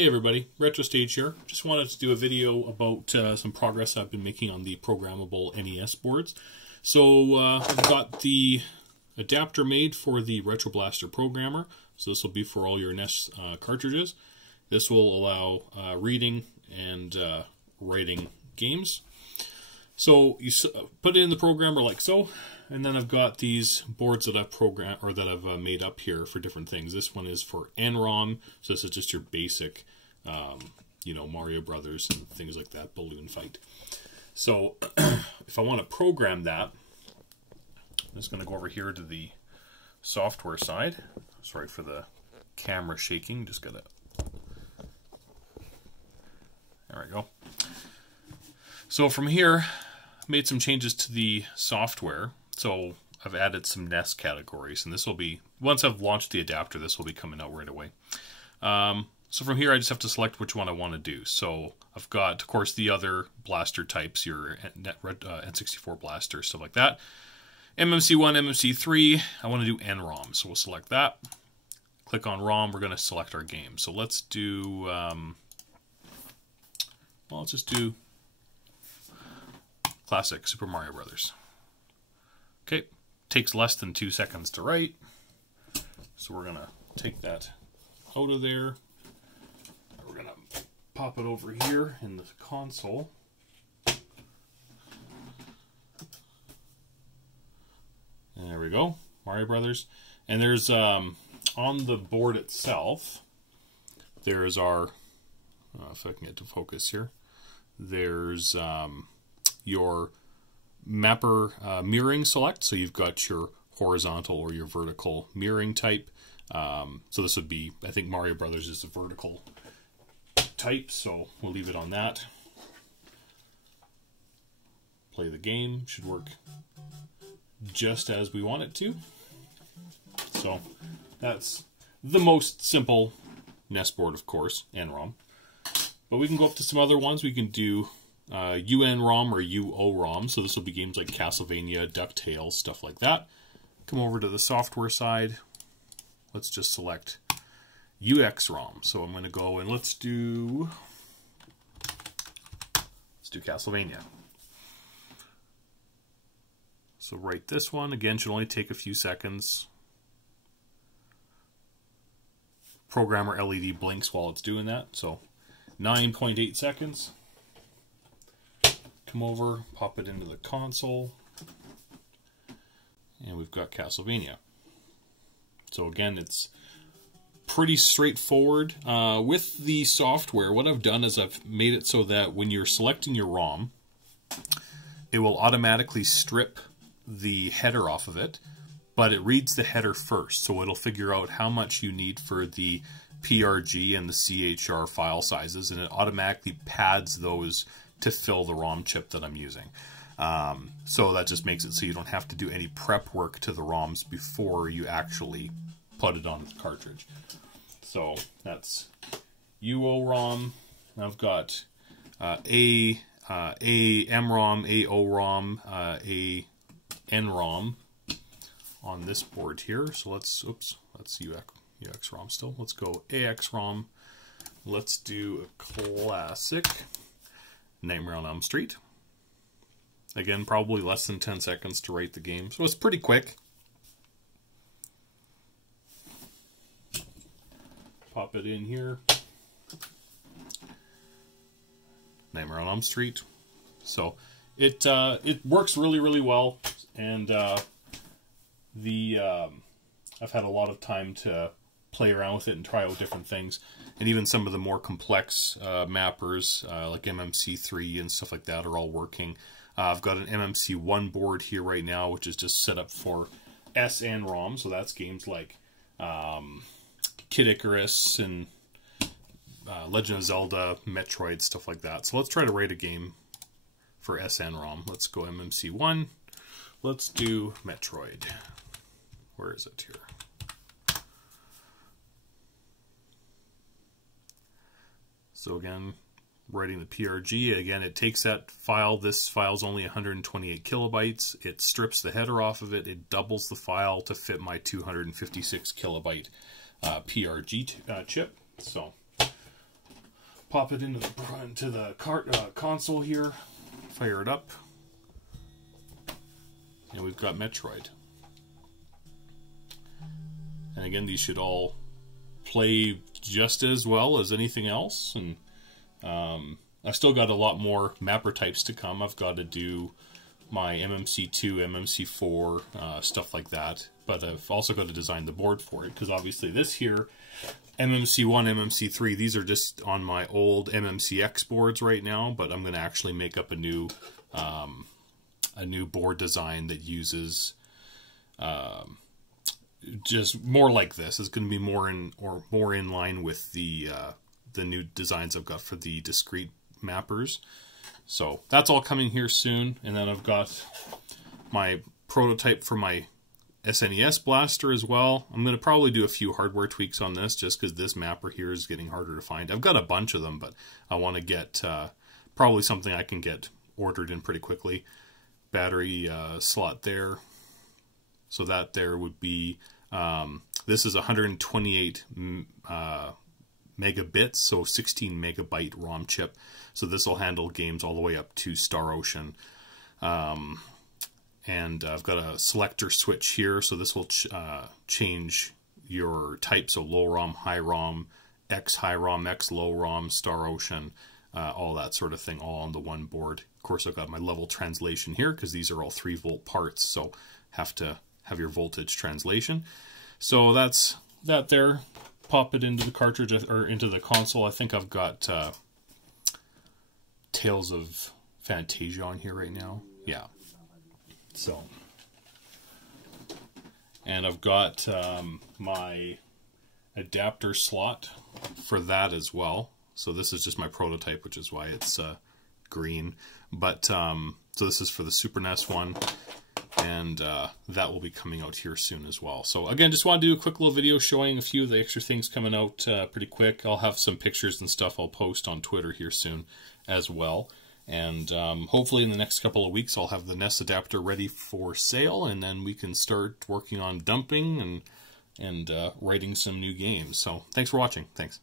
Hey everybody, RetroStage here. Just wanted to do a video about some progress I've been making on the programmable NES boards. So I've got the adapter made for the RetroBlaster programmer. So this will be for all your NES cartridges. This will allow reading and writing games. So you put it in the programmer like so, and then I've got these boards that I've programmed or that I've made up here for different things. This one is for NROM, so this is just your basic, you know, Mario Brothers and things like that, balloon fight. So if I want to program that, I'm just going to go over here to the software side. Sorry for the camera shaking. Just gotta. There we go. So from here, made some changes to the software. So I've added some NES categories, and this will be, once I've launched the adapter, this will be coming out right away. So from here, I just have to select which one I want to do. So I've got, of course, the other blaster types, your N64 Blaster, stuff like that. MMC1, MMC3, I want to do NROM, so we'll select that. Click on ROM, we're going to select our game. So let's do, well, let's just do classic Super Mario Brothers. Okay, takes less than 2 seconds to write. So we're gonna take that out of there. We're gonna pop it over here in the console. And there we go, Mario Brothers. And there's, on the board itself, there's our, if I can get to focus here, there's your mapper mirroring select. So you've got your horizontal or your vertical mirroring type. So this would be, I think Mario Brothers is a vertical type, so we'll leave it on that. Play the game, should work just as we want it to. So that's the most simple NES board, of course, NROM. But we can go up to some other ones. We can do UNROM or UOROM. So this will be games like Castlevania, DuckTales, stuff like that. Come over to the software side. Let's just select UXROM. So I'm going to go and let's do Castlevania. So write this one. Again, should only take a few seconds. Programmer LED blinks while it's doing that. So 9.8 seconds. Come over, pop it into the console, and we've got Castlevania. So again, it's pretty straightforward. With the software, what I've done is I've made it so that when you're selecting your ROM, it will automatically strip the header off of it, but it reads the header first, so it'll figure out how much you need for the PRG and the CHR file sizes, and it automatically pads those to fill the ROM chip that I'm using. So that just makes it so you don't have to do any prep work to the ROMs before you actually put it on the cartridge. So that's UOROM. I've got MROM, AOROM, NROM on this board here. So let's, oops, that's UXROM still. Let's go AXROM. Let's do a classic Nightmare on Elm Street. Again, probably less than 10 seconds to write the game, so it's pretty quick. Pop it in here. Nightmare on Elm Street. So it works really, really well, and I've had a lot of time to play around with it and try out different things. And even some of the more complex mappers, like MMC3 and stuff like that, are all working. I've got an MMC1 board here right now, which is just set up for SNROM. So that's games like Kid Icarus and Legend of Zelda, Metroid, stuff like that. So let's try to write a game for SNROM. Let's go MMC1. Let's do Metroid. Where is it here? So again, writing the PRG, again, it takes that file. This file's only 128 kilobytes. It strips the header off of it. It doubles the file to fit my 256 kilobyte PRG chip. So pop it into the console here, fire it up, and we've got Metroid. And again, these should all play just as well as anything else. And I've still got a lot more mapper types to come. I've got to do my MMC2, MMC4, stuff like that. But I've also got to design the board for it, because obviously this here, MMC1, MMC3, these are just on my old MMCX boards right now, but I'm going to actually make up a new board design that uses just more like this. It's going to be more in line with the new designs I've got for the discrete mappers. So that's all coming here soon. And then I've got my prototype for my SNES Blaster as well. I'm going to probably do a few hardware tweaks on this, just because this mapper here is getting harder to find. I've got a bunch of them, but I want to get probably something I can get ordered in pretty quickly. Battery slot there. So that there would be, this is 128 megabits, so 16 megabyte ROM chip. So this will handle games all the way up to Star Ocean. And I've got a selector switch here, so this will change your type, so low ROM, high ROM, X high ROM, X low ROM, Star Ocean, all that sort of thing, all on the one board. Of course, I've got my level translation here, because these are all 3-volt parts, so have to have your voltage translation. So that's that there. Pop it into the cartridge, or into the console. I think I've got Tales of Fantasia on here right now. Yeah. So, and I've got my adapter slot for that as well. So this is just my prototype, which is why it's green. But so this is for the Super NES one, and that will be coming out here soon as well. So again, just want to do a quick little video showing a few of the extra things coming out pretty quick. I'll have some pictures and stuff I'll post on Twitter here soon as well. And hopefully in the next couple of weeks I'll have the NES adapter ready for sale, and then we can start working on dumping and writing some new games. So thanks for watching. Thanks.